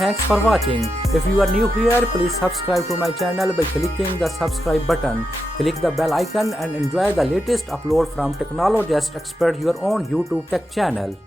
Thanks for watching. If you are new here, please subscribe to my channel by clicking the subscribe button. Click the bell icon and enjoy the latest upload from Technologist Expert, your own YouTube tech channel.